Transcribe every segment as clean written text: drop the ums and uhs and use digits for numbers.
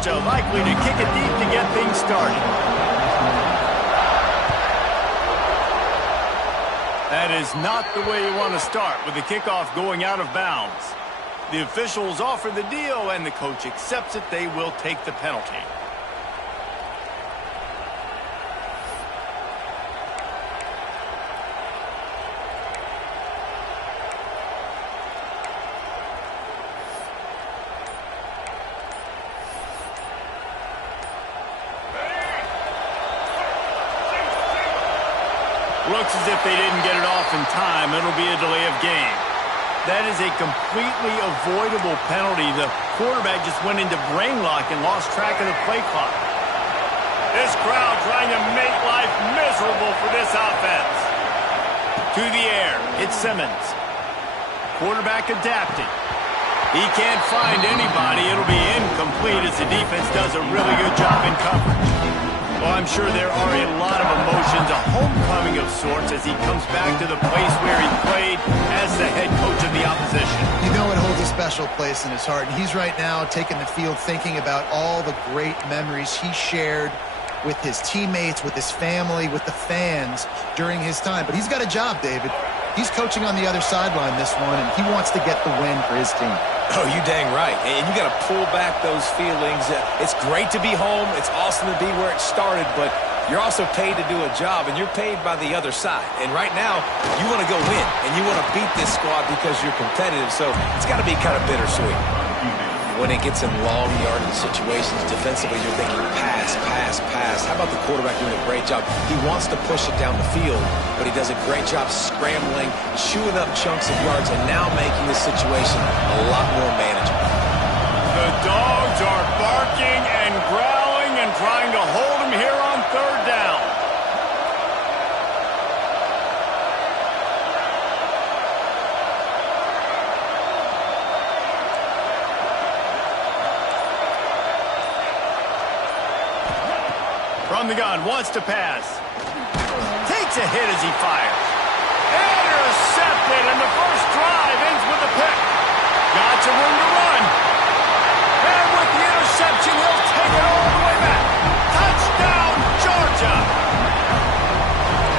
So likely to kick it deep to get things started. That is not the way you want to start with the kickoff going out of bounds. The officials offer the deal, and the coach accepts it. They will take the penalty. Looks as if they didn't get it off in time. It'll be a delay of game. That is a completely avoidable penalty. The quarterback just went into brain lock and lost track of the play clock. This crowd trying to make life miserable for this offense. To the air, it's Simmons. Quarterback adapting. He can't find anybody. It'll be incomplete as the defense does a really good job in coverage. Well, I'm sure there are a lot of emotions, a homecoming of sorts as he comes back to the place where he played as the head coach of the opposition. You know it holds a special place in his heart, and he's right now taking the field thinking about all the great memories he shared with his teammates, with his family, with the fans during his time. But he's got a job, David. He's coaching on the other sideline this one, and he wants to get the win for his team. Oh, you dang right. And you got to pull back those feelings. It's great to be home. It's awesome to be where it started, but you're also paid to do a job, and you're paid by the other side. And right now, you want to go win, and you want to beat this squad because you're competitive, so it's got to be kind of bittersweet. When it gets in long yardage situations, defensively, you're thinking pass, pass, pass. How about the quarterback doing a great job? He wants to push it down the field, but he does a great job scrambling, chewing up chunks of yards, and now making this situation a lot more manageable. The dogs are barking and growling and trying to hold him here on third down. From the gun, wants to pass. Takes a hit as he fires. Intercepted, and the first drive ends with a pick. Got some room to run. And with the interception, he'll take it all the way back. Touchdown, Georgia!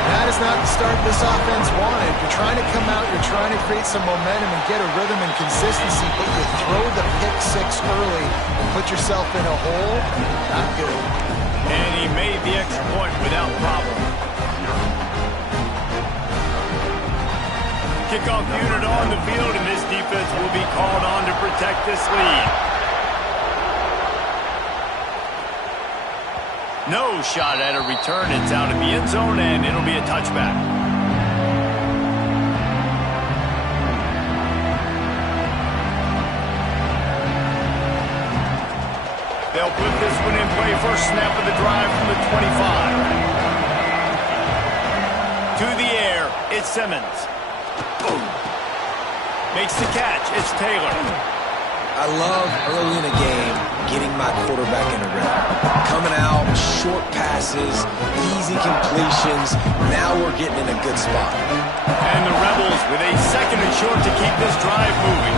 That is not the start this offense wanted. You're trying to come out, you're trying to create some momentum and get a rhythm and consistency, but you throw the pick six early and put yourself in a hole. Not good. And he made the extra point without problem. Kickoff unit on the field, and this defense will be called on to protect this lead. No shot at a return. It's out of the end zone, and it'll be a touchback. They'll put this one in play. First snap of the drive from the 25. To the air, it's Simmons. Boom. Makes the catch, it's Taylor. I love early in a game getting my quarterback in a rhythm. Coming out, short passes, easy completions. Now we're getting in a good spot. And the Rebels with a second and short to keep this drive moving.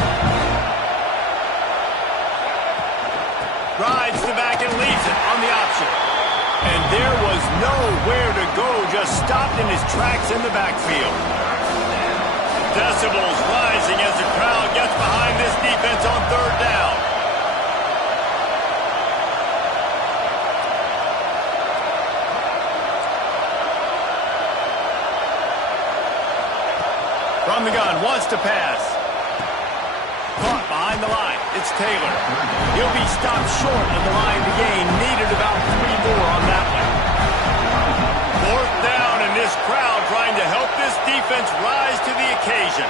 Drives the back and leaves it on the option. And there was nowhere to go, just stopped in his tracks in the backfield. Decibels rising as the crowd gets behind this defense on third down. From the gun, wants to pass. Caught behind the line. It's Taylor. He'll be stopped short of the line to gain. Needed about 3 more on that one. Fourth down, and this crowd trying to help this defense rise to the occasion.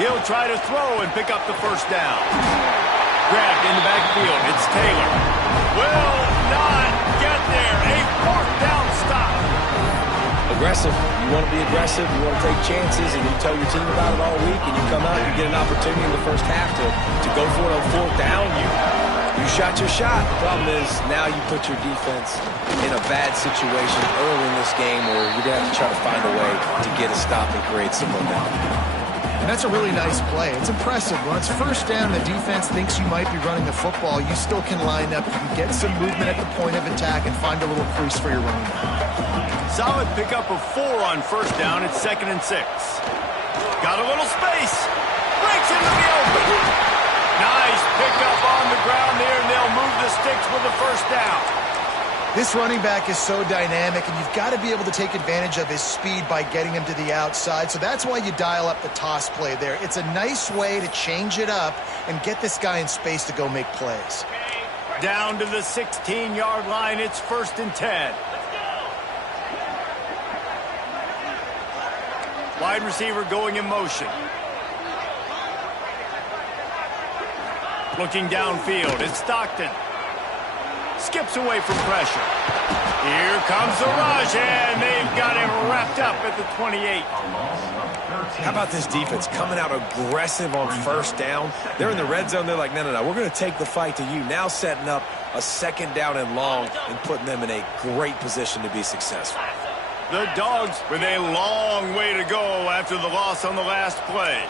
He'll try to throw and pick up the first down. Grabbed in the backfield. It's Taylor. Will not get there. A fourth down stop. Aggressive. You want to be aggressive. You want to take chances, and you tell your team about it all week, and you come out and you get an opportunity in the first half to go for it on fourth down. You shot your shot. The problem is now you put your defense in a bad situation early in this game where you're going to have to try to find a way to get a stop and create some momentum. And that's a really nice play. It's impressive. When it's first down and the defense thinks you might be running the football, you still can line up. You can get some movement at the point of attack and find a little crease for your running back. Solid pickup of 4 on first down. It's 2nd and 6. Got a little space. Breaks into the open. Nice pickup on the ground there, and they'll move the sticks with the first down. This running back is so dynamic, and you've got to be able to take advantage of his speed by getting him to the outside. So that's why you dial up the toss play there. It's a nice way to change it up and get this guy in space to go make plays. Down to the 16-yard line. It's 1st and 10. Wide receiver going in motion. Looking downfield. It's Stockton. Skips away from pressure. Here comes the rush, and they've got him wrapped up at the 28. How about this defense coming out aggressive on first down? They're in the red zone. They're like, no, we're going to take the fight to you. Now setting up a 2nd down and long and putting them in a great position to be successful. The Dogs with a long way to go after the loss on the last play.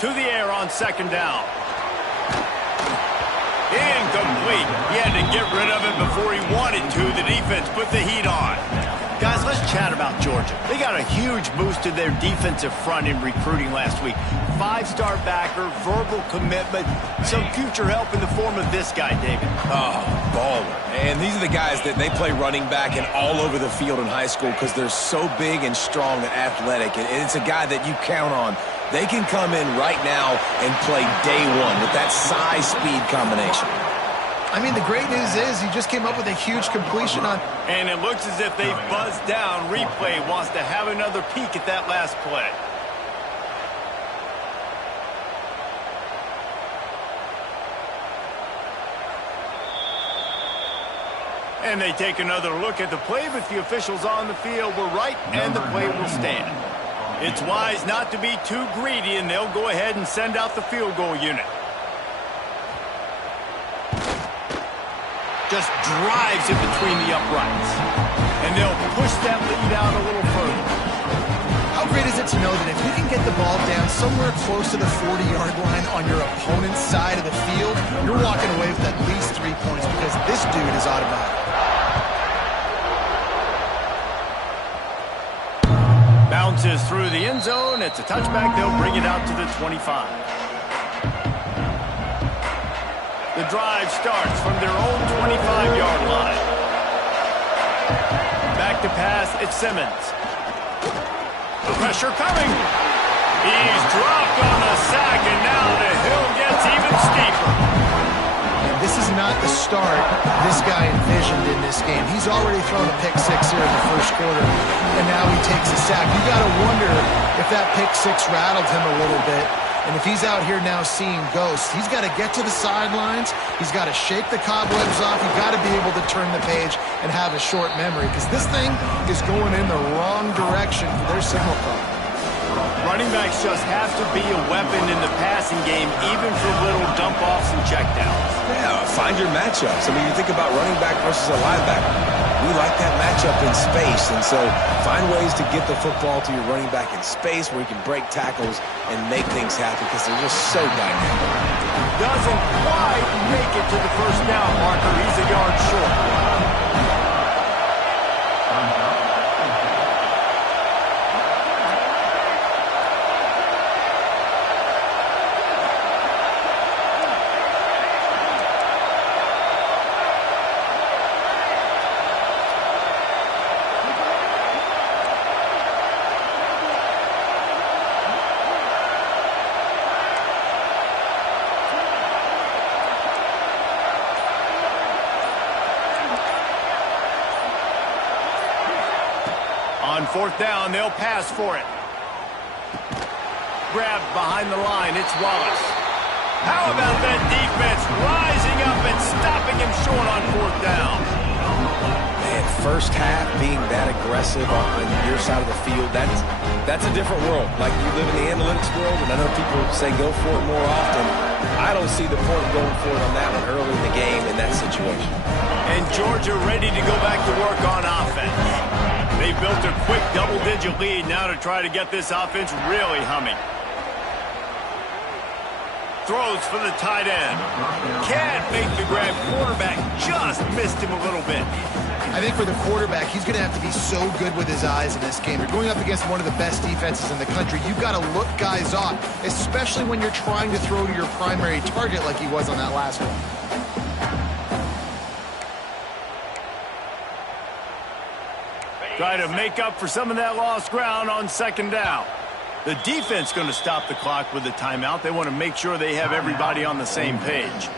To the air on 2nd down. Incomplete. He had to get rid of it before he wanted to. The defense put the heat on. Guys, let's chat about Georgia. They got a huge boost to their defensive front in recruiting last week. 5-star backer, verbal commitment, some future help in the form of this guy, David. Oh, baller. And these are the guys that they play running back and all over the field in high school because they're so big and strong and athletic. And it's a guy that you count on. They can come in right now and play day one with that size-speed combination. I mean, the great news is he just came up with a huge completion on... And it looks as if they've buzzed down. Replay wants to have another peek at that last play. And they take another look at the play, but the officials on the field were right, and the play will stand. It's wise not to be too greedy, and they'll go ahead and send out the field goal unit. Just drives it between the uprights. And they'll push that lead out a little further. How great is it to know that if you can get the ball down somewhere close to the 40-yard line on your opponent's side of the field, you're walking away with at least 3 points because this dude is automatic. Bounces through the end zone. It's a touchback. They'll bring it out to the 25. The drive starts from their own 25-yard line. Back to pass. It's Simmons. The pressure coming. He's dropped on the sack, and now the hill gets even steeper. And this is not the start this guy envisioned in this game. He's already thrown a pick 6 here in the first quarter, and now he takes a sack. You got to wonder if that pick 6 rattled him a little bit. And if he's out here now seeing ghosts, he's got to get to the sidelines. He's got to shake the cobwebs off. You've got to be able to turn the page and have a short memory because this thing is going in the wrong direction for their signal problem. Running backs just have to be a weapon in the passing game, even for little dump-offs and checkdowns. Yeah, find your matchups. I mean, you think about running back versus a linebacker. We like that matchup in space, and so find ways to get the football to your running back in space where you can break tackles and make things happen because they're just so dynamic. Doesn't quite make it to the first down marker. He's a yard short. On 4th down, they'll pass for it. Grabbed behind the line, it's Wallace. How about that defense rising up and stopping him short on 4th down? Man, first half being that aggressive on your side of the field, that's a different world. Like, you live in the analytics world, and I know people say go for it more often. I don't see the point of going for it on that one early in the game in that situation. And Georgia ready to go back to work on offense. They built a quick double-digit lead now to try to get this offense really humming. Throws for the tight end. Can't make the grab. Quarterback just missed him a little bit. I think for the quarterback, he's going to have to be so good with his eyes in this game. You're going up against one of the best defenses in the country. You've got to look guys off, especially when you're trying to throw to your primary target like he was on that last one. Try to make up for some of that lost ground on second down. The defense going to stop the clock with a timeout. They want to make sure they have everybody on the same page.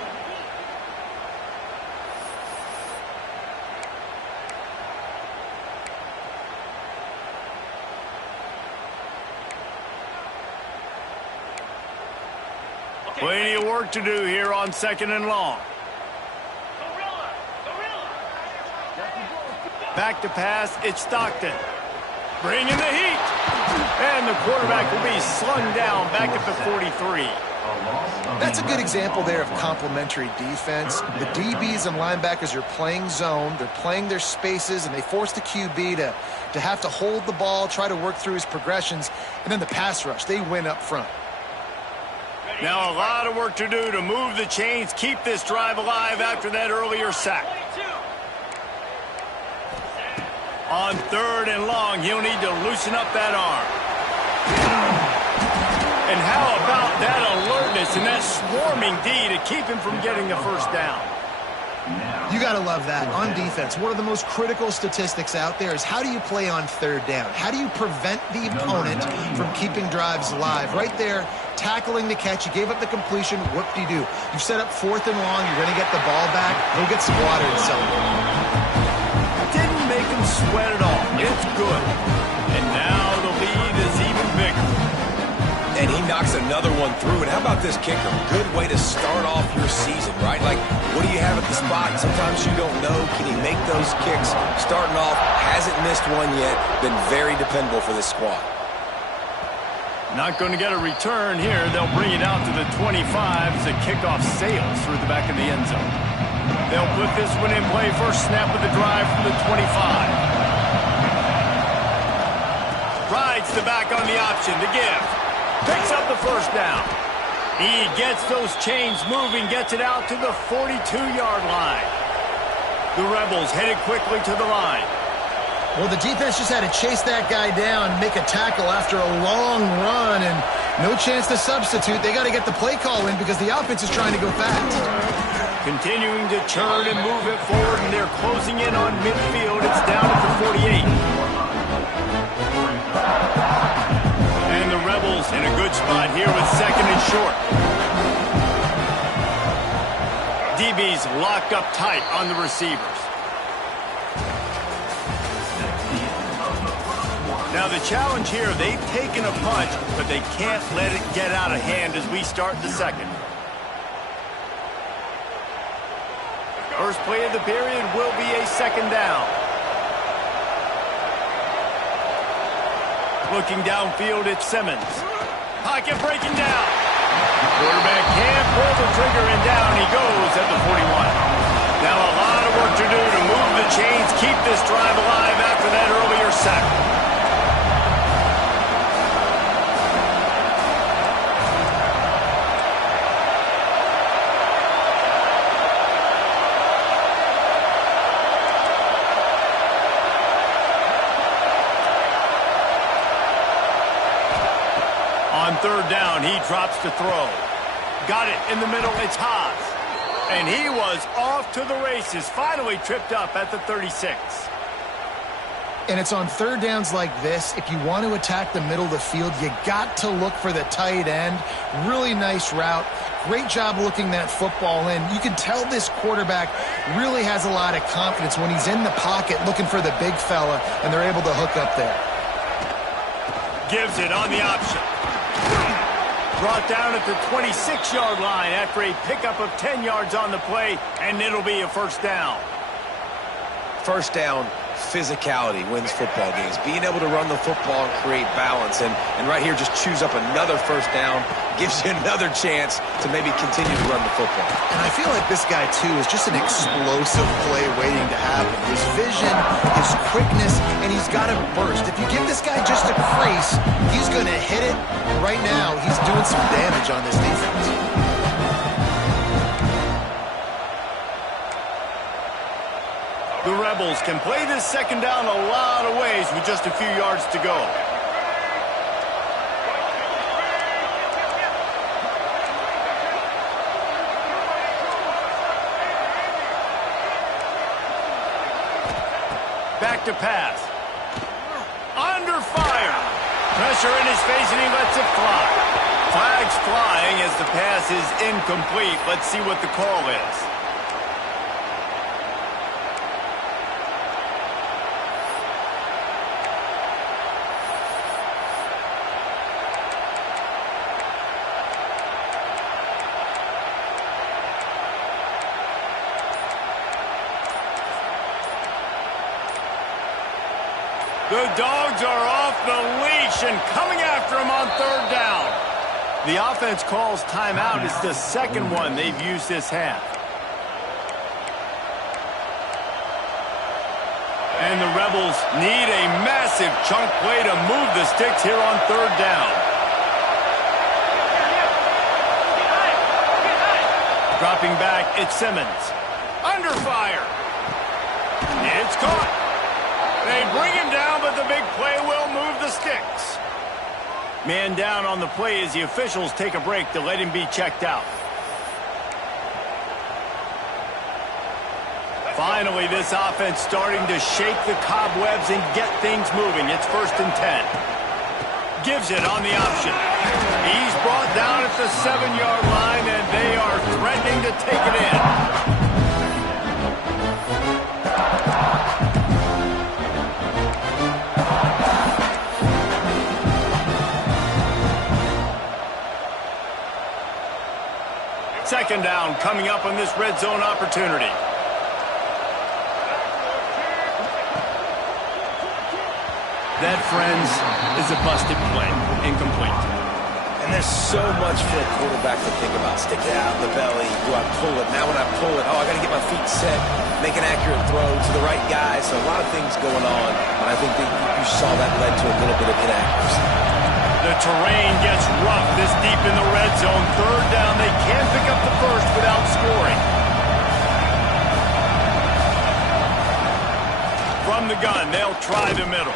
Plenty of work to do here on second and long. Back to pass, it's Stockton. Bringing the heat. And the quarterback will be slung down back at the 43. That's a good example there of complementary defense. The DBs and linebackers are playing zone. They're playing their spaces, and they force the QB to have to hold the ball, try to work through his progressions. And then the pass rush, they win up front. Now a lot of work to do to move the chains, keep this drive alive after that earlier sack. On third and long, he'll need to loosen up that arm. And how about that alertness and that swarming D to keep him from getting the first down? You got to love that. On defense, one of the most critical statistics out there is how do you play on third down? How do you prevent the opponent from keeping drives alive? Right there, tackling the catch. You gave up the completion. Whoop-de-doo. You set up fourth and long. You're going to get the ball back. Go get some water and celebrate. Didn't make him sweat at all. It's good. And now the lead is even bigger. And he knocks another one through. And how about this kicker? Good way to start off your season, right? Like, what do you have at the spot? Sometimes you don't know. Can he make those kicks? Starting off, hasn't missed one yet. Been very dependable for this squad. Not going to get a return here. They'll bring it out to the 25 as the kickoff sails through the back of the end zone. They'll put this one in play. First snap of the drive from the 25. Rides the back on the option to give. Picks up the first down. He gets those chains moving, gets it out to the 42-yard line. The Rebels headed quickly to the line. Well, the defense just had to chase that guy down and make a tackle after a long run, and no chance to substitute. They got to get the play call in because the offense is trying to go fast. Continuing to turn and move it forward, and they're closing in on midfield. It's down at the 48. And the Rebels in a good spot here with second and short. DB's locked up tight on the receivers. Now the challenge here, they've taken a punch, but they can't let it get out of hand as we start the second. First play of the period will be a second down. Looking downfield, it's Simmons. Pocket breaking down. Quarterback can't pull the trigger, and down he goes at the 41. Now a lot of work to do to move the chains, keep this drive alive after that earlier sack. On third down, he drops to throw. Got it in the middle, it's Haas. And he was off to the races, finally tripped up at the 36. And it's on third downs like this, if you want to attack the middle of the field, you got to look for the tight end. Really nice route. Great job looking that football in. You can tell this quarterback really has a lot of confidence when he's in the pocket looking for the big fella, and they're able to hook up there. Gives it on the option. Brought down at the 26-yard line after a pickup of 10 yards on the play, and it'll be a first down. First down, physicality wins football games. Being able to run the football and create balance. And right here, just choose up another first down. Gives you another chance to maybe continue to run the football. And I feel like this guy, too, is just an explosive play waiting to happen. His vision, his quickness, and he's got to burst. If you give this guy just a crease, he's going to hit it. Right now, he's doing some damage on this defense. The Rebels can play this second down a lot of ways with just a few yards to go. Back to pass. Under fire. Pressure in his face, and he lets it fly. Flags flying as the pass is incomplete. Let's see what the call is. The Dogs are off the leash and coming after him on third down. The offense calls timeout. It's the second one they've used this half. And the Rebels need a massive chunk play to move the sticks here on third down. Dropping back, it's Simmons. Under fire. It's caught. They bring him down, but the big play will move the sticks. Man down on the play as the officials take a break to let him be checked out. Finally, this offense starting to shake the cobwebs and get things moving. It's 1st and 10. Gives it on the option. He's brought down at the 7-yard line, and they are threatening to take it in. Second down coming up on this red zone opportunity. That, friends, is a busted play. Incomplete. And there's so much for a quarterback to think about. Stick it out in the belly. Do I pull it? Now when I pull it, I got to get my feet set. Make an accurate throw to the right guy. So a lot of things going on. And I think that you saw that led to a little bit of inaccuracy. The terrain gets rough this deep in the red zone. Third down, they can't pick up the first without scoring. From the gun, they'll try the middle.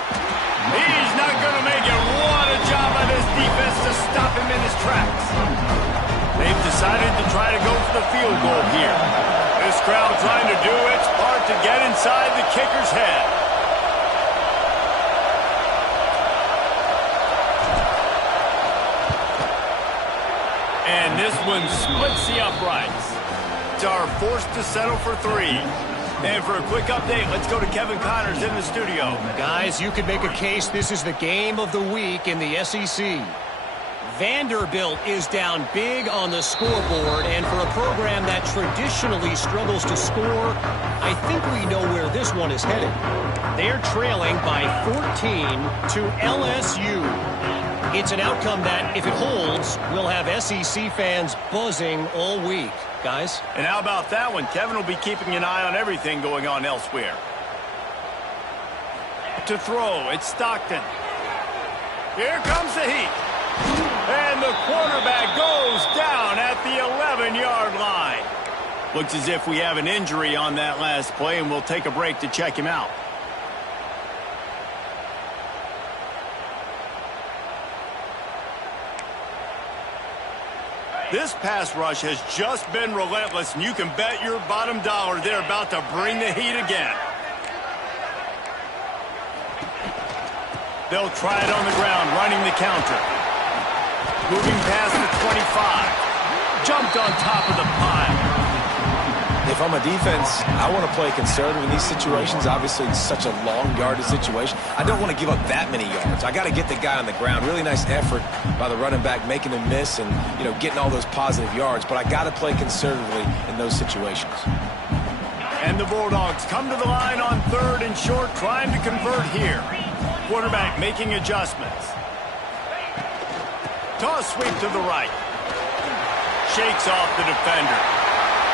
He's not going to make it. What a job by this defense to stop him in his tracks. They've decided to try to go for the field goal here. This crowd trying to do its part to get inside the kicker's head. And this one splits the uprights. Are forced to settle for 3. And for a quick update, let's go to Kevin Connors in the studio. Guys, you could make a case this is the game of the week in the SEC. Vanderbilt is down big on the scoreboard, and for a program that traditionally struggles to score, I think we know where this one is headed. They're trailing by 14 to LSU. It's an outcome that, if it holds, will have SEC fans buzzing all week. Guys? And how about that one? Kevin will be keeping an eye on everything going on elsewhere. To throw, it's Stockton. Here comes the heat. And the quarterback goes down at the 11-yard line. Looks as if we have an injury on that last play, and we'll take a break to check him out. This pass rush has just been relentless, and you can bet your bottom dollar they're about to bring the heat again. They'll try it on the ground, running the counter. Moving past the 25. Jumped on top of the pile. If I'm a defense, I want to play conservative in these situations. Obviously, it's such a long yardage situation. I don't want to give up that many yards. I got to get the guy on the ground. Really nice effort by the running back, making him miss and, getting all those positive yards. But I got to play conservatively in those situations. And the Bulldogs come to the line on 3rd and short, trying to convert here. Quarterback making adjustments. Toss sweep to the right. Shakes off the defender.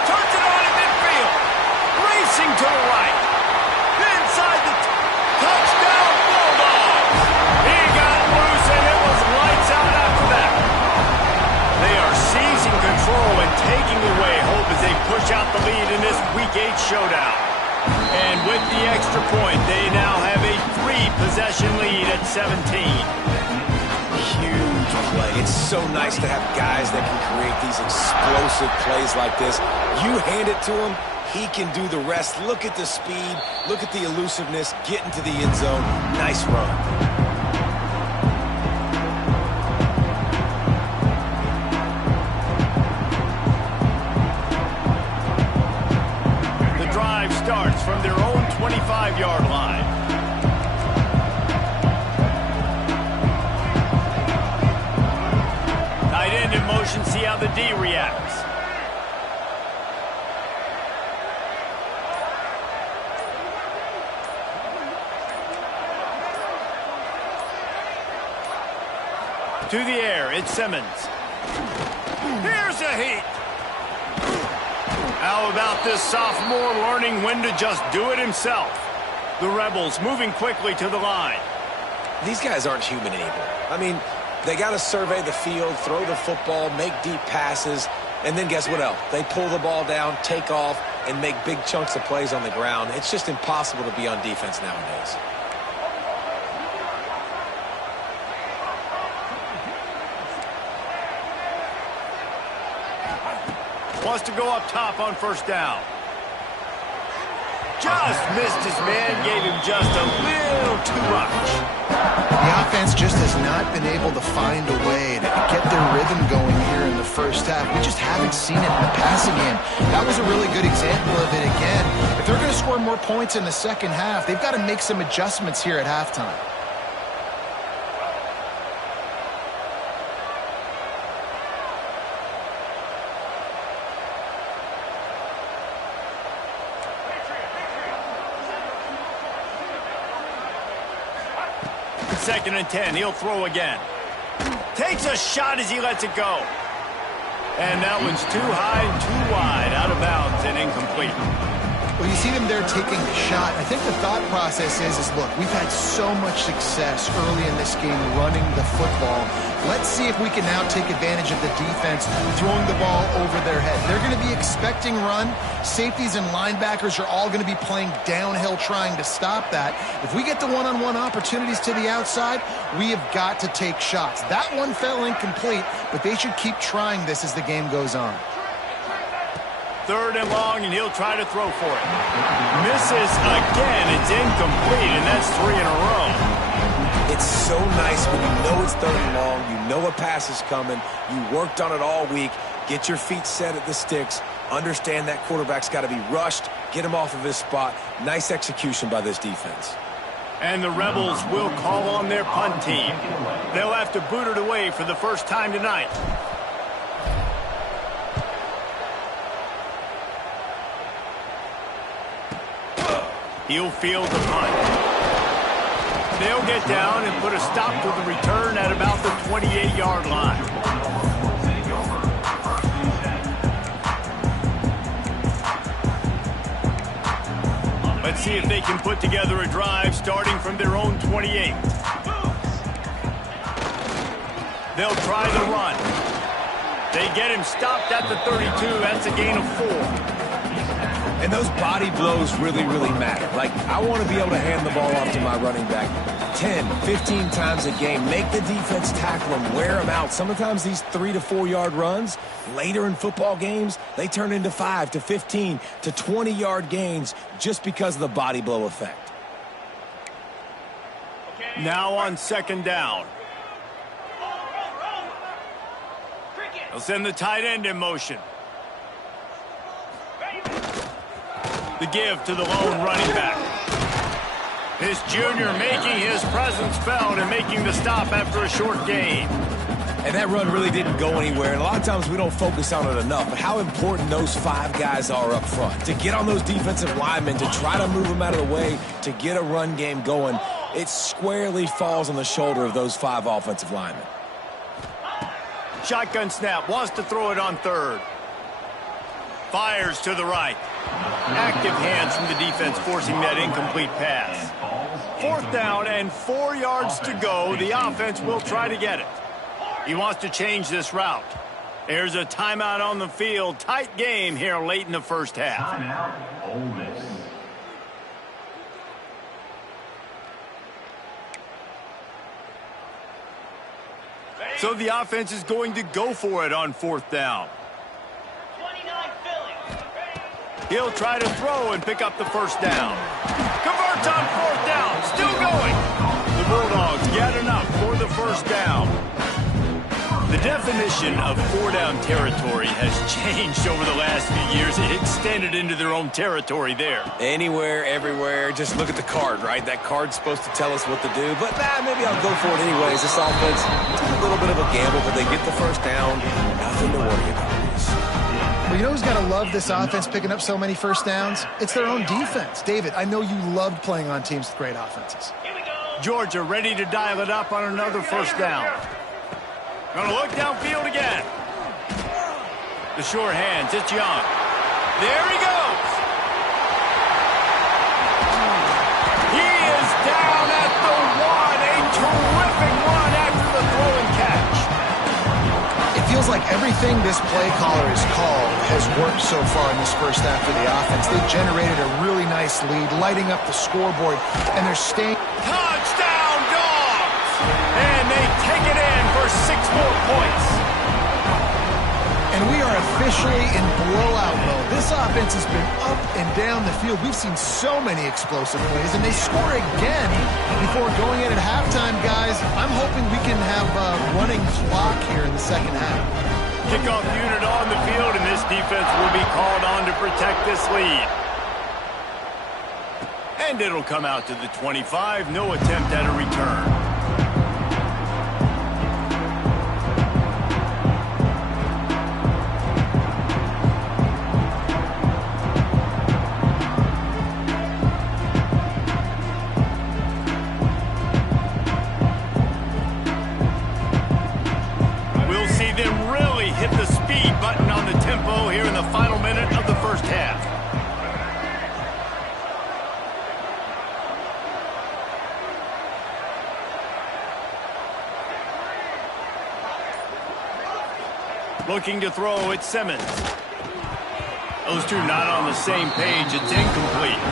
Turns it on in midfield. Racing to the right. Inside the touchdown Bulldogs. He got loose and it was lights out after that. They are seizing control and taking away hope as they push out the lead in this Week 8 showdown. And with the extra point, they now have a 3-possession lead at 17. Huge play. It's so nice to have guys that can create these explosive plays like this. You hand it to him, he can do the rest. Look at the speed. Look at the elusiveness. Get into the end zone. Nice run. Starts from their own 25-yard line. Tight end in motion, see how the D reacts. To the air, it's Simmons. Here's a heat. How about this sophomore learning when to just do it himself? The Rebels moving quickly to the line. These guys aren't human anymore. I mean, they got to survey the field, throw the football, make deep passes, and then guess what else? They pull the ball down, take off, and make big chunks of plays on the ground. It's just impossible to be on defense nowadays. Wants to go up top on 1st down. Just missed his man, gave him just a little too much. The offense just has not been able to find a way to get their rhythm going here in the first half. We just haven't seen it in the passing game. That was a really good example of it again. If they're going to score more points in the second half, they've got to make some adjustments here at halftime. Second and 10, he'll throw again. Takes a shot as he lets it go. And that one's too high and too wide, out of bounds and incomplete. Well, you see them there taking the shot. I think the thought process is look, we've had so much success early in this game running the football. Let's see if we can now take advantage of the defense throwing the ball over their head. They're going to be expecting run. Safeties and linebackers are all going to be playing downhill trying to stop that. If we get the one-on-one opportunities to the outside, we have got to take shots. That one fell incomplete, but they should keep trying this as the game goes on. 3rd and long, and he'll try to throw for it. Misses again. It's incomplete, and that's 3 in a row. It's so nice when you know it's 3rd and long, you know a pass is coming, you worked on it all week, get your feet set at the sticks, understand that quarterback's got to be rushed, get him off of his spot. Nice execution by this defense. And the Rebels will call on their punt team. They'll have to boot it away for the first time tonight. He'll field the punt. They'll get down and put a stop to the return at about the 28-yard line. Let's see if they can put together a drive starting from their own 28. They'll try the run. They get him stopped at the 32. That's a gain of 4. And those body blows really, really matter. Like, I want to be able to hand the ball off to my running back 10, 15 times a game. Make the defense tackle him, wear him out. Sometimes these 3 to 4 yard runs, later in football games, they turn into 5 to 15 to 20 yard gains just because of the body blow effect. Now on 2nd down. They'll send the tight end in motion. The give to the lone running back. This junior making his presence felt and making the stop after a short gain. And that run really didn't go anywhere. And a lot of times we don't focus on it enough. But how important those 5 guys are up front. To get on those defensive linemen, to try to move them out of the way, to get a run game going, it squarely falls on the shoulder of those 5 offensive linemen. Shotgun snap, wants to throw it on third. Fires to the right. Active hands from the defense forcing that incomplete pass. 4th down and 4 yards to go. The offense will try to get it. He wants to change this route. There's a timeout on the field. Tight game here late in the first half. Timeout, Ole Miss. So the offense is going to go for it on 4th down. He'll try to throw and pick up the first down. Converts on 4th down. Still going. The Bulldogs get enough for the first down. The definition of 4-down territory has changed over the last few years. It extended into their own territory there. Anywhere, everywhere. Just look at the card, right? That card's supposed to tell us what to do. But, maybe I'll go for it anyways. This offense took a little bit of a gamble, but they get the first down. Nothing to worry about. Well, you know who's got to love this offense picking up so many first downs? It's their own defense. David, I know you loved playing on teams with great offenses. Georgia ready to dial it up on another first down. Gonna look downfield again. The short hands, it's Young. There he goes. He is down at the 1. A terrific run after the throw and catch. It feels like everything this play caller has called has worked so far in this first half for the offense. They've generated a really nice lead, lighting up the scoreboard, and they're staying. Touchdown, Dogs! And they take it in for 6 more points. And we are officially in blowout mode. This offense has been up and down the field. We've seen so many explosive plays, and they score again before going in at halftime, guys. I'm hoping we can have a running clock here in the second half. Kickoff unit on the field, and this defense will be called on to protect this lead. And it'll come out to the 25. No attempt at a return. Hit the speed button on the tempo here in the final minute of the first half. Looking to throw, it's Simmons. Those two not on the same page. It's incomplete.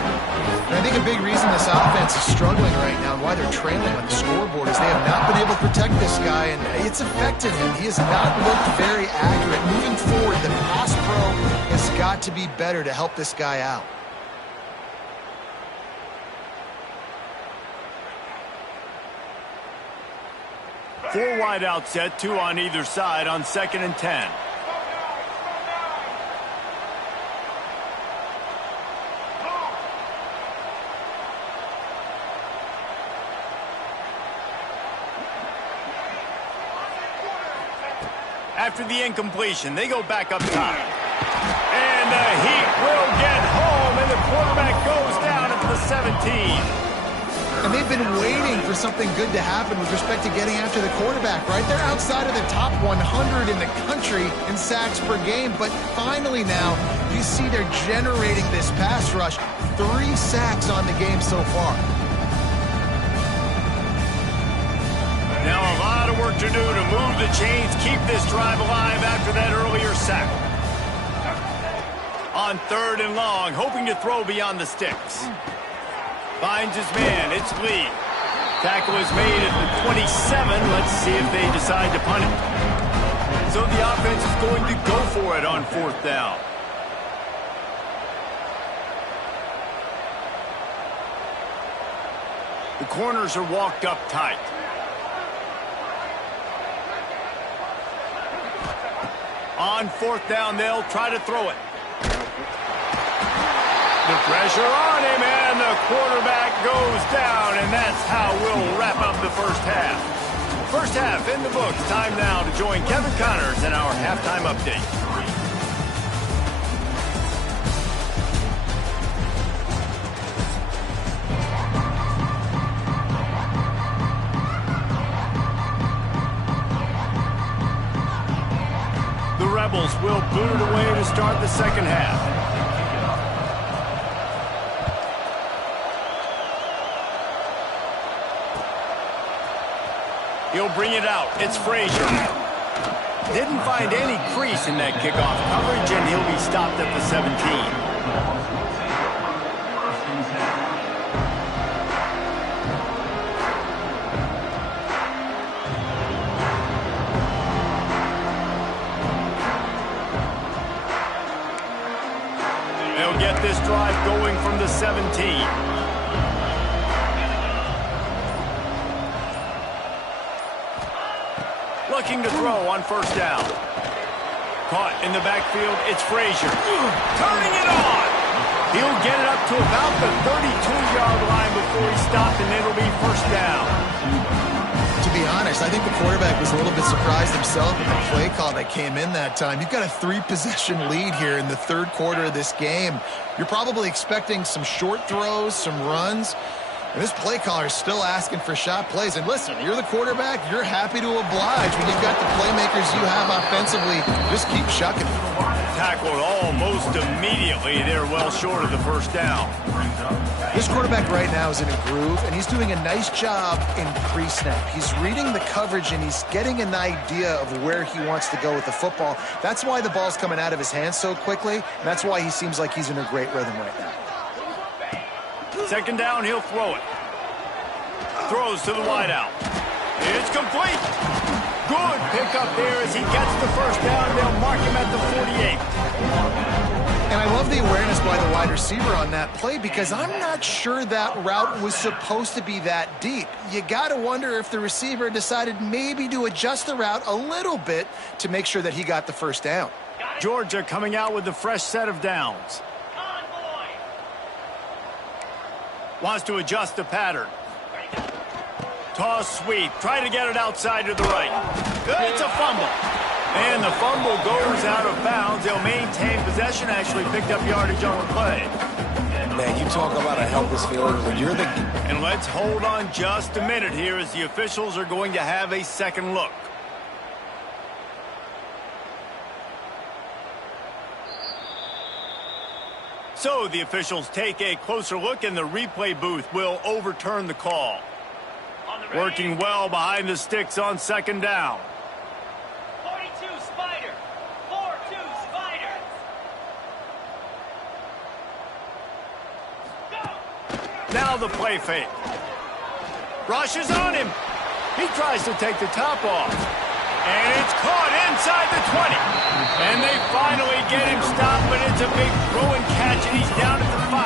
And I think a big reason this offense is struggling right now and why they're trailing on the scoreboard is they have not been able to protect this guy, and it's affected him. He has not looked very accurate. Moving forward, the pass pro has got to be better to help this guy out. Four wide out set, 2 on either side on 2nd and 10. After the incompletion, they go back up top. And the Heat will get home, and the quarterback goes down at the 17. And they've been waiting for something good to happen with respect to getting after the quarterback, right? They're outside of the top 100 in the country in sacks per game, but finally now you see they're generating this pass rush. 3 sacks on the game so far. Now a lot of work to do to move the chains, keep this drive alive after that earlier sack. On 3rd and long, hoping to throw beyond the sticks. Finds his man, it's Lee. Tackle is made at the 27. Let's see if they decide to punt it. So the offense is going to go for it on 4th down. The corners are walked up tight. On 4th down, they'll try to throw it. The pressure on him, and the quarterback goes down, and that's how we'll wrap up the first half. First half in the books. Time now to join Kevin Connors in our halftime update. The Rebels will boot it away to start the second half. He'll bring it out. It's Frazier. Didn't find any crease in that kickoff coverage, and he'll be stopped at the 17. They'll get this drive going from the 17. Looking to throw on first down. Caught in the backfield, it's Frazier. Turning it on! He'll get it up to about the 32-yard line before he's stopped, and it'll be first down. To be honest, I think the quarterback was a little bit surprised himself with the play call that came in that time. You've got a 3-possession lead here in the third quarter of this game. You're probably expecting some short throws, some runs. And this play caller is still asking for shot plays. And listen, you're the quarterback. You're happy to oblige when you've got the playmakers you have offensively. Just keep shucking. Tackled almost immediately. They're well short of the first down. This quarterback right now is in a groove, and he's doing a nice job in pre-snap. He's reading the coverage, and he's getting an idea of where he wants to go with the football. That's why the ball's coming out of his hands so quickly, and that's why he seems like he's in a great rhythm right now. Second down, he'll throw it. Throws to the wideout. It's complete. Good pickup there as he gets the first down. They'll mark him at the 48. And I love the awareness by the wide receiver on that play because I'm not sure that route was supposed to be that deep. You got to wonder if the receiver decided maybe to adjust the route a little bit to make sure that he got the first down. Georgia coming out with a fresh set of downs. Wants to adjust the pattern. Toss sweep. Try to get it outside to the right. It's a fumble. And the fumble goes out of bounds. They'll maintain possession. Actually picked up yardage on the play. Man, you talk about a helpless feeling when you're the... And let's hold on just a minute here as the officials are going to have a second look. So the officials take a closer look, and the replay booth will overturn the call. Working well behind the sticks on second down. 42 Spider. 4-2 Spider. Go. Now the play fake. Rushes on him. He tries to take the top off. And it's caught inside the 20. And they finally get him stopped, but it's a big throw and catch, and he's down at the 5.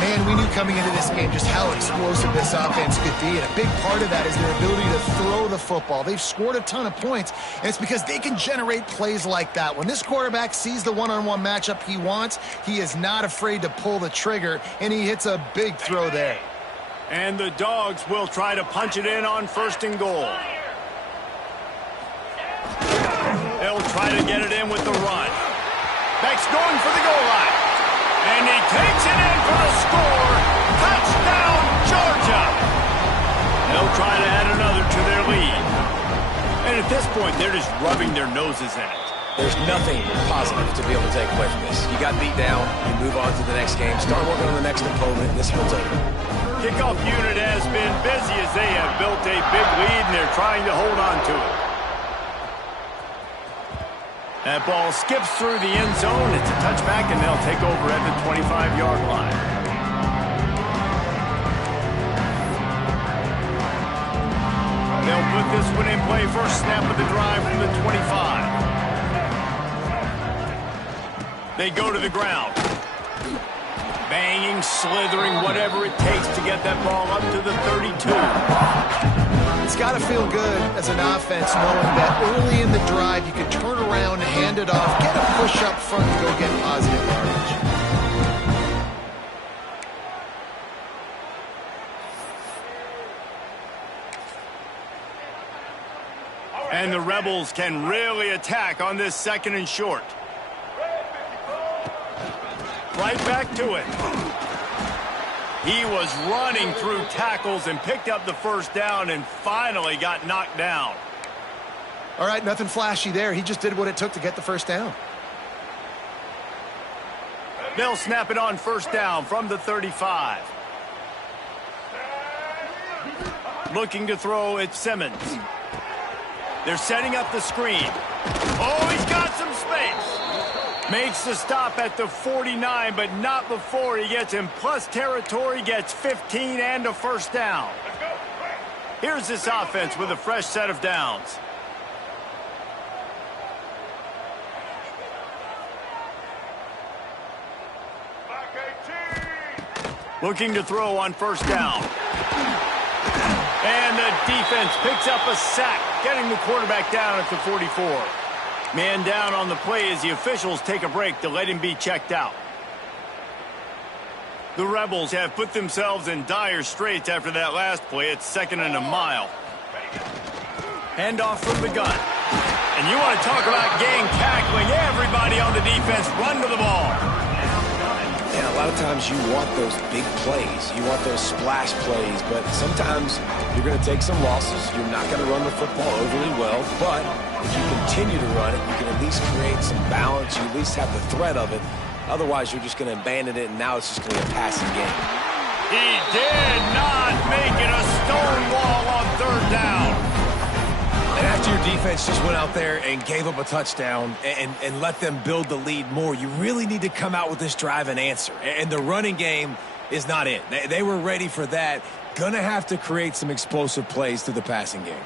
Man, we knew coming into this game just how explosive this offense could be, and a big part of that is their ability to throw the football. They've scored a ton of points, and it's because they can generate plays like that. When this quarterback sees the one-on-one matchup he wants, he is not afraid to pull the trigger, and he hits a big throw there. And the Dogs will try to punch it in on first and goal. They'll try to get it in with the run. Beck's going for the goal line. And he takes it in for the score. Touchdown, Georgia. They'll try to add another to their lead. And at this point, they're just rubbing their noses in it. There's nothing positive to be able to take away from this. You got beat down, you move on to the next game, start working on the next opponent, this one's over. Kickoff unit has been busy as they have built a big lead, and they're trying to hold on to it. That ball skips through the end zone. It's a touchback, and they'll take over at the 25-yard line. They'll put this one in play. First snap of the drive from the 25. They go to the ground. Banging, slithering, whatever it takes to get that ball up to the 32. It's got to feel good as an offense knowing that early in the drive you can turn around, hand it off, get a push up front, and go get positive yardage. And the Rebels can really attack on this 2nd and short. Right back to it. He was running through tackles and picked up the first down and finally got knocked down. All right, nothing flashy there. He just did what it took to get the first down. They'll snap it on 1st down from the 35. Looking to throw at Simmons. They're setting up the screen. Oh, he's got some space. Makes the stop at the 49, but not before he gets in plus territory, gets 15 and a first down. Here's this offense with a fresh set of downs. Looking to throw on 1st down. And the defense picks up a sack, getting the quarterback down at the 44. Man down on the play as the officials take a break to let him be checked out. The Rebels have put themselves in dire straits after that last play. It's 2nd and a mile. Handoff from the gun. And you want to talk about gang tackling. Everybody on the defense run to the ball. Yeah, a lot of times you want those big plays. You want those splash plays, but sometimes you're going to take some losses. You're not going to run the football overly well, but if you continue to run it, you can at least create some balance. You at least have the threat of it. Otherwise, you're just going to abandon it, and now it's just going to be a passing game. He did not make it a stonewall on 3rd down. And after your defense just went out there and gave up a touchdown and let them build the lead more, you really need to come out with this drive and answer. And the running game is not it. They were ready for that. Gonna have to create some explosive plays through the passing game.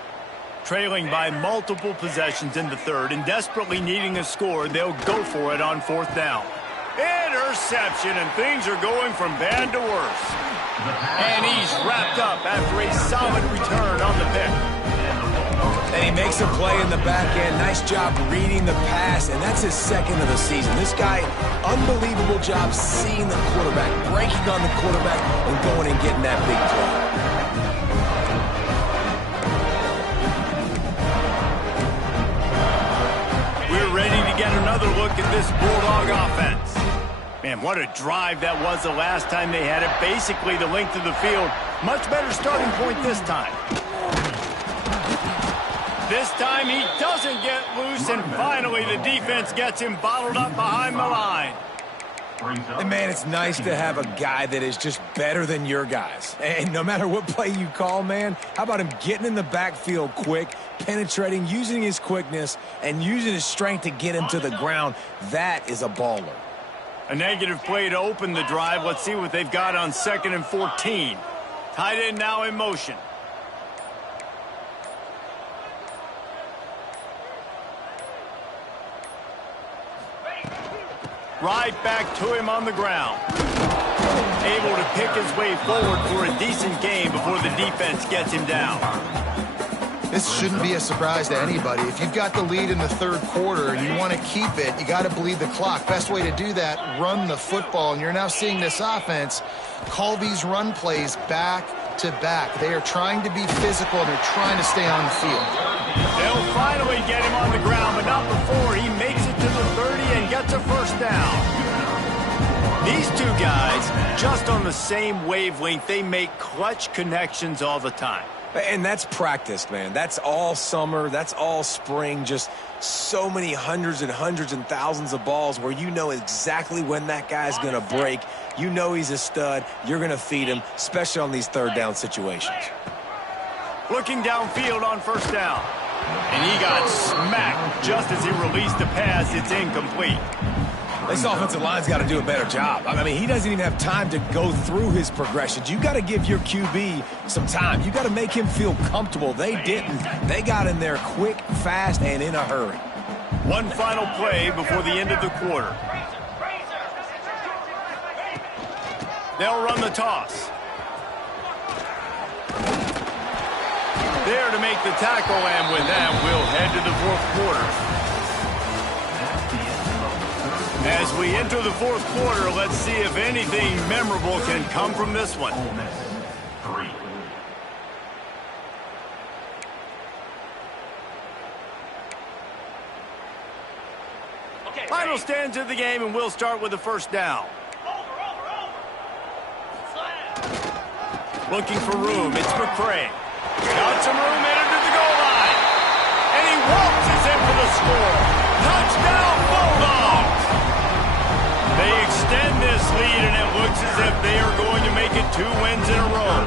Trailing by multiple possessions in the 3rd and desperately needing a score, they'll go for it on 4th down. Interception, and things are going from bad to worse. And he's wrapped up after a solid return on the pick. And he makes a play in the back end. Nice job reading the pass, and that's his 2nd of the season. This guy, unbelievable job seeing the quarterback, breaking on the quarterback, and going and getting that big play. We're ready to get another look at this Bulldog offense. Man, what a drive that was the last time they had it. Basically the length of the field. Much better starting point this time. This time he doesn't get loose, and finally the defense gets him bottled up behind the line. And, man, it's nice to have a guy that is just better than your guys. And no matter what play you call, man, how about him getting in the backfield quick, penetrating, using his quickness, and using his strength to get him to the ground. That is a baller. A negative play to open the drive. Let's see what they've got on 2nd and 14. Tight end now in motion. Right back to him on the ground. Able to pick his way forward for a decent game before the defense gets him down. This shouldn't be a surprise to anybody. If you've got the lead in the 3rd quarter and you want to keep it, you got to bleed the clock. Best way to do that, run the football. And you're now seeing this offense call these run plays back to back. They are trying to be physical, and they're trying to stay on the field. They'll finally get him on the ground, but not before he makes it to the 30 and gets a first down. These two guys, just on the same wavelength, they make clutch connections all the time. And that's practiced, man. That's all summer. That's all spring. Just so many hundreds and thousands of balls where you know exactly when that guy's going to break. You know he's a stud. You're going to feed him, especially on these 3rd down situations. Looking downfield on 1st down. And he got smacked just as he released the pass. It's incomplete. This offensive line's got to do a better job. I mean, he doesn't even have time to go through his progressions. You got to give your QB some time. You got to make him feel comfortable. They didn't. They got in there quick, fast, and in a hurry. One final play before the end of the quarter. They'll run the toss. There to make the tackle, and with that, we'll head to the 4th quarter. As we enter the 4th quarter, let's see if anything memorable can come from this one. Final stands of the game, and we'll start with the first down. Over. Slam. Looking for room. It's McCray. Got some room headed to the goal line. And he waltzes in for the score. Touchdown, Bulldogs! They extend this lead, and it looks as if they are going to make it 2 wins in a row.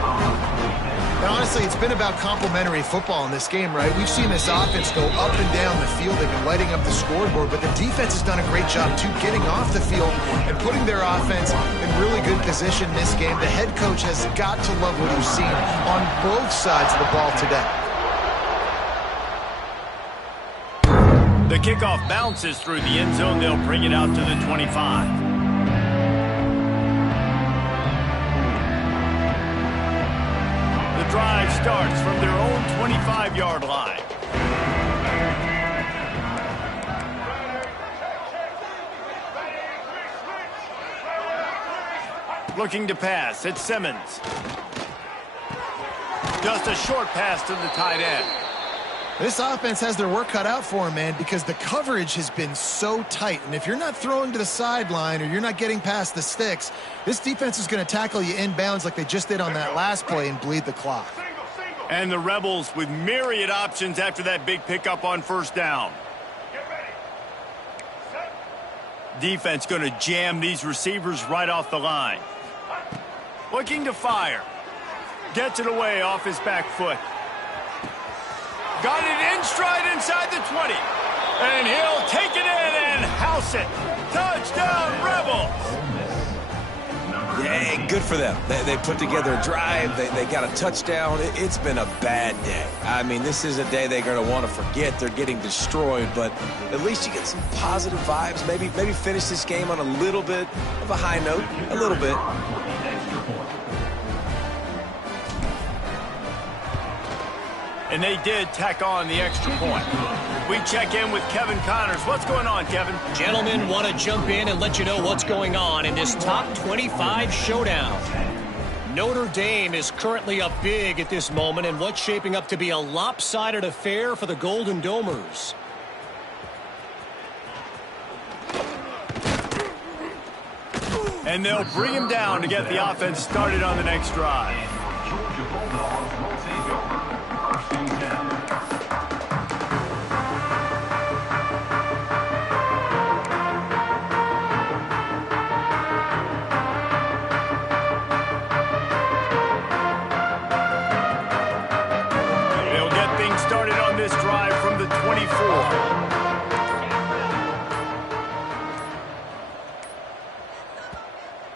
And honestly, it's been about complementary football in this game, right? We've seen this offense go up and down the field. They've been lighting up the scoreboard, but the defense has done a great job, too, getting off the field and putting their offense in really good position in this game. The head coach has got to love what he's seen on both sides of the ball today. The kickoff bounces through the end zone. They'll bring it out to the 25. The drive starts from their own 25-yard line. Looking to pass. It's Simmons. Just a short pass to the tight end. This offense has their work cut out for them, man, because the coverage has been so tight. And if you're not throwing to the sideline or you're not getting past the sticks, this defense is going to tackle you inbounds like they just did on that last play and bleed the clock. And the Rebels with myriad options after that big pickup on first down. Defense going to jam these receivers right off the line. Looking to fire. Gets it away off his back foot. Got it in stride inside the 20. And he'll take it in and house it. Touchdown, Rebels! Yeah, good for them. They put together a drive. They got a touchdown. It's been a bad day. I mean, this is a day they're going to want to forget. They're getting destroyed, but at least you get some positive vibes. Maybe finish this game on a little bit of a high note. A little bit. And they did tack on the extra point. We check in with Kevin Connors. What's going on, Kevin? Gentlemen, want to jump in and let you know what's going on in this top 25 showdown. Notre Dame is currently up big at this moment in what's shaping up to be a lopsided affair for the Golden Domers. And they'll bring him down to get the offense started on the next drive. This drive from the 24.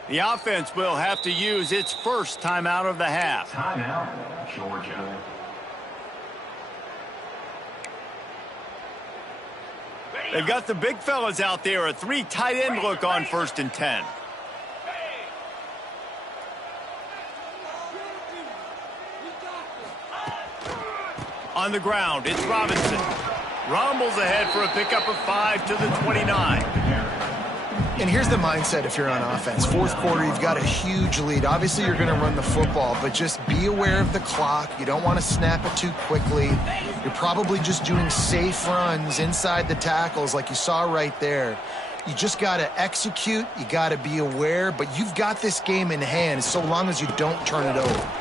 The offense will have to use its first timeout of the half. Timeout, Georgia. They've got the big fellas out there. A 3 tight end look on 1st and 10. On the ground, it's Robinson. Rumbles ahead for a pickup of 5 to the 29. And here's the mindset if you're on offense. Fourth quarter, you've got a huge lead. Obviously, you're going to run the football, but just be aware of the clock. You don't want to snap it too quickly. You're probably just doing safe runs inside the tackles like you saw right there. You just got to execute. You got to be aware, but you've got this game in hand so long as you don't turn it over.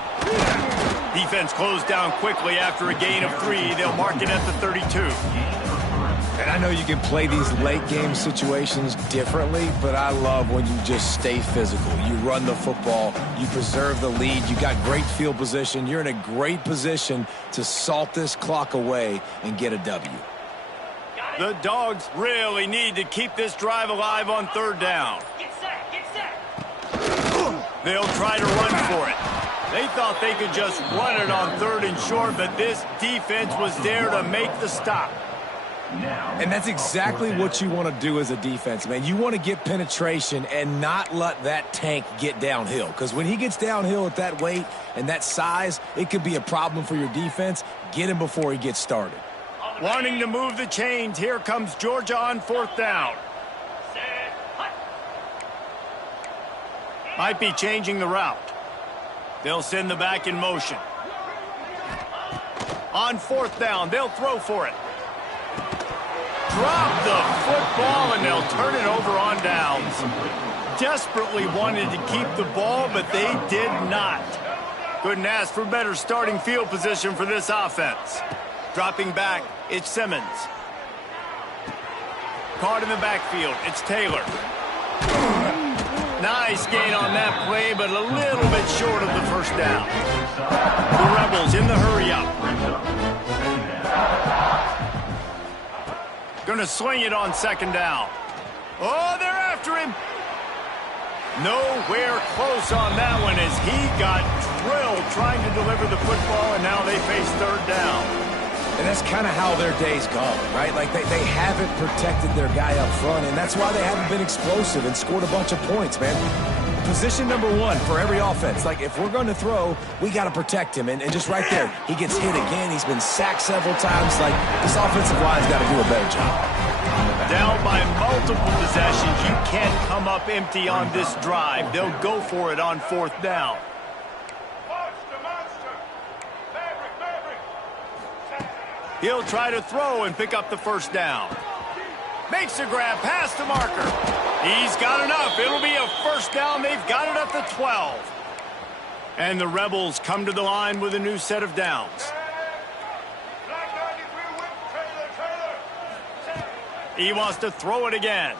Defense closed down quickly after a gain of 3. They'll mark it at the 32. And I know you can play these late game situations differently, but I love when you just stay physical. You run the football, you preserve the lead, you got great field position. You're in a great position to salt this clock away and get a W. The Dogs really need to keep this drive alive on 3rd down. Get set. They'll try to run for it. They thought they could just run it on 3rd and short, but this defense was there to make the stop. And that's exactly what you want to do as a defense, man. You want to get penetration and not let that tank get downhill. Because when he gets downhill at that weight and that size, it could be a problem for your defense. Get him before he gets started. Wanting to move the chains, here comes Georgia on 4th down. Might be changing the route. They'll send the back in motion. On 4th down, they'll throw for it. drop the football, and they'll turn it over on downs. Desperately wanted to keep the ball, but they did not. Couldn't ask for better starting field position for this offense. Dropping back, it's Simmons. Caught in the backfield, it's Taylor. Nice gain on that play, but a little bit short of the first down. The Rebels in the hurry-up. Gonna swing it on second down. Oh, they're after him. Nowhere close on that one as he got drilled trying to deliver the football, and now they face third down. And that's kind of how their day's gone, right? Like they haven't protected their guy up front, and that's why they haven't been explosive and scored a bunch of points, man. Position number one for every offense. Like, if we're going to throw, we got to protect him. And just right there, he gets hit again. He's been sacked several times. Like, this offensive line's got to do a better job. Down by multiple possessions, you can't come up empty on this drive. They'll go for it on fourth down. He'll try to throw and pick up the first down. Makes a grab past the marker. He's got enough. It'll be a first down. They've got it at the 12. And the Rebels come to the line with a new set of downs. He wants to throw it again.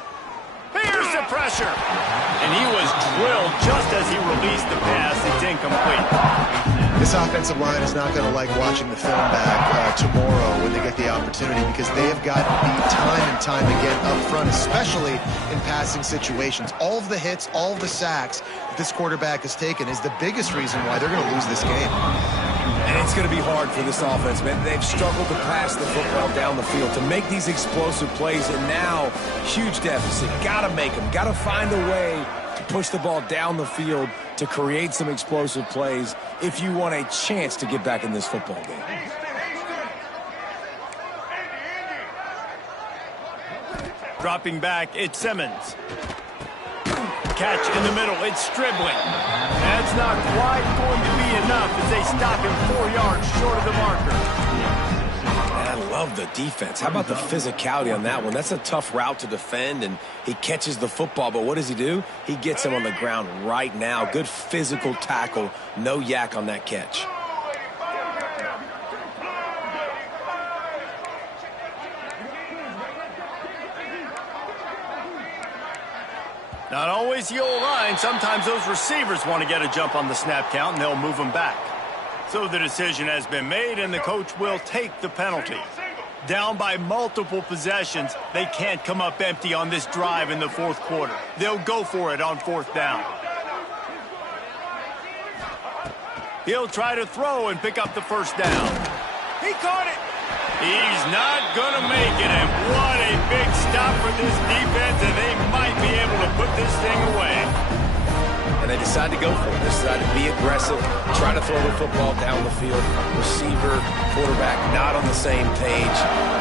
Here's the pressure. And he was drilled just as he released the pass. It's incomplete. This offensive line is not going to like watching the film back tomorrow when they get the opportunity, because they have got beat time and time again up front, especially in passing situations. All of the hits, all of the sacks that this quarterback has taken is the biggest reason why they're going to lose this game. And it's going to be hard for this offense, man. They've struggled to pass the football down the field, to make these explosive plays, and now huge deficit. Got to make them. Got to find a way to push the ball down the field to create some explosive plays if you want a chance to get back in this football game. Dropping back, it's Simmons. Catch in the middle, it's Stribling. That's not quite going to be enough as they stop him 4 yards short of the marker. And I love the defense. How about the physicality on that one? That's a tough route to defend, and he catches the football, but what does he do? He gets him on the ground right now. Good physical tackle. No yak on that catch. Not always the old line. Sometimes those receivers want to get a jump on the snap count, and they'll move them back. So the decision has been made, and the coach will take the penalty. Down by multiple possessions, they can't come up empty on this drive in the fourth quarter. They'll go for it on fourth down. He'll try to throw and pick up the first down. He caught it. He's not going to make it, and what a big stop for this defense, and they might be able to put this thing away. And they decide to go for it. They decide to be aggressive, try to throw the football down the field. Receiver, quarterback, not on the same page.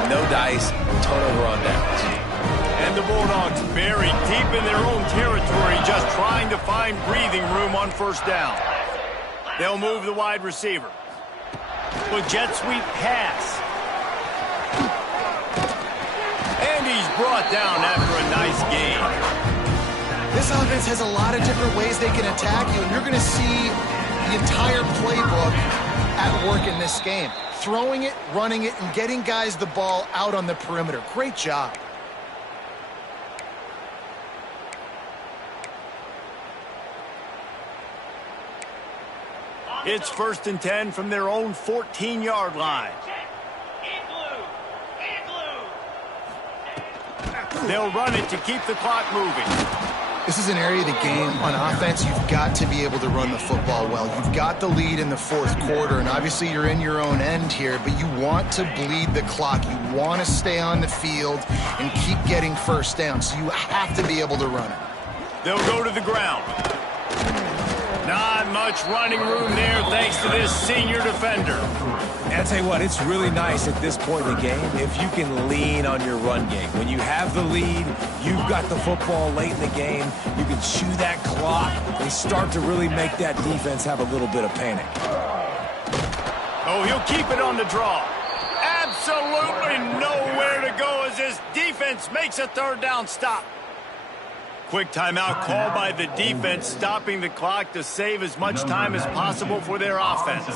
No dice, turnover on downs. And the Bulldogs buried deep in their own territory, just trying to find breathing room on first down. They'll move the wide receiver. With jet sweep pass. And he's brought down after a nice gain. This offense has a lot of different ways they can attack you, and you're going to see the entire playbook at work in this game. Throwing it, running it, and getting guys the ball out on the perimeter. Great job. It's 1st and 10 from their own 14-yard line. They'll run it to keep the clock moving. This is an area of the game on offense you've got to be able to run the football well. You've got the lead in the fourth quarter, and obviously you're in your own end here, but you want to bleed the clock. You want to stay on the field and keep getting first down, so you have to be able to run it. They'll go to the ground. Not much running room there thanks to this senior defender. And I'll tell you what, it's really nice at this point in the game if you can lean on your run game. When you have the lead, you've got the football late in the game, you can chew that clock and start to really make that defense have a little bit of panic. Oh, he'll keep it on the draw. Absolutely nowhere to go as as this defense makes a third down stop. Quick timeout called by the defense, stopping the clock to save as much time as possible for their offense.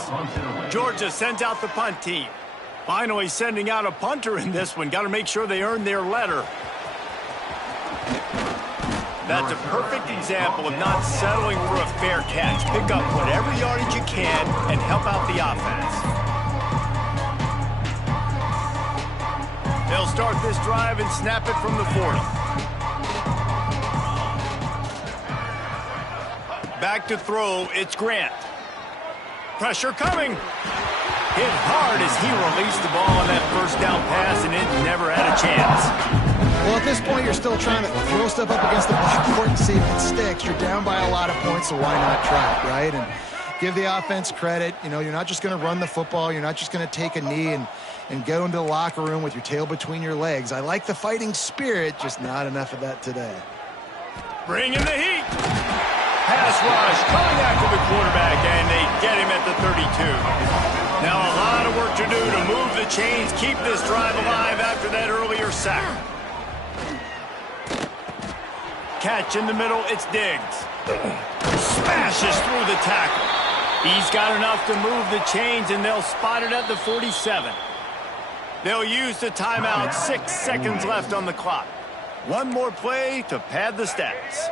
Georgia sends out the punt team. Finally sending out a punter in this one. Got to make sure they earn their letter. That's a perfect example of not settling for a fair catch. Pick up whatever yardage you can and help out the offense. They'll start this drive and snap it from the 40. Back to throw, it's Grant. Pressure coming. Hit hard as he released the ball on that first down pass, and it never had a chance. Well, at this point, you're still trying to throw stuff up against the blackboard and see if it sticks. You're down by a lot of points, so why not try it, right? And give the offense credit. You know, you're not just going to run the football. You're not just going to take a knee and go into the locker room with your tail between your legs. I like the fighting spirit, just not enough of that today. Bringing the heat. Pass rush coming after the quarterback, and they get him at the 32. Now a lot of work to do to move the chains, keep this drive alive after that earlier sack. Catch in the middle, it's Diggs. Smashes through the tackle. He's got enough to move the chains, and they'll spot it at the 47. They'll use the timeout, 6 seconds left on the clock. One more play to pad the stats.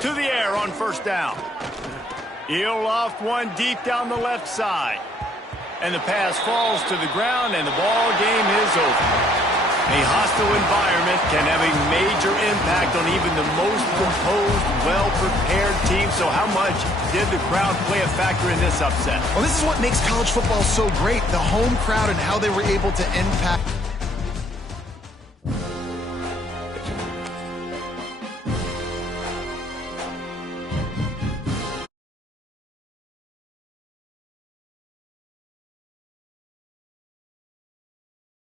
To the air on first down. He'll loft one deep down the left side. And the pass falls to the ground, and the ball game is over. A hostile environment can have a major impact on even the most composed, well-prepared team. So how much did the crowd play a factor in this upset? Well, this is what makes college football so great, the home crowd and how they were able to impact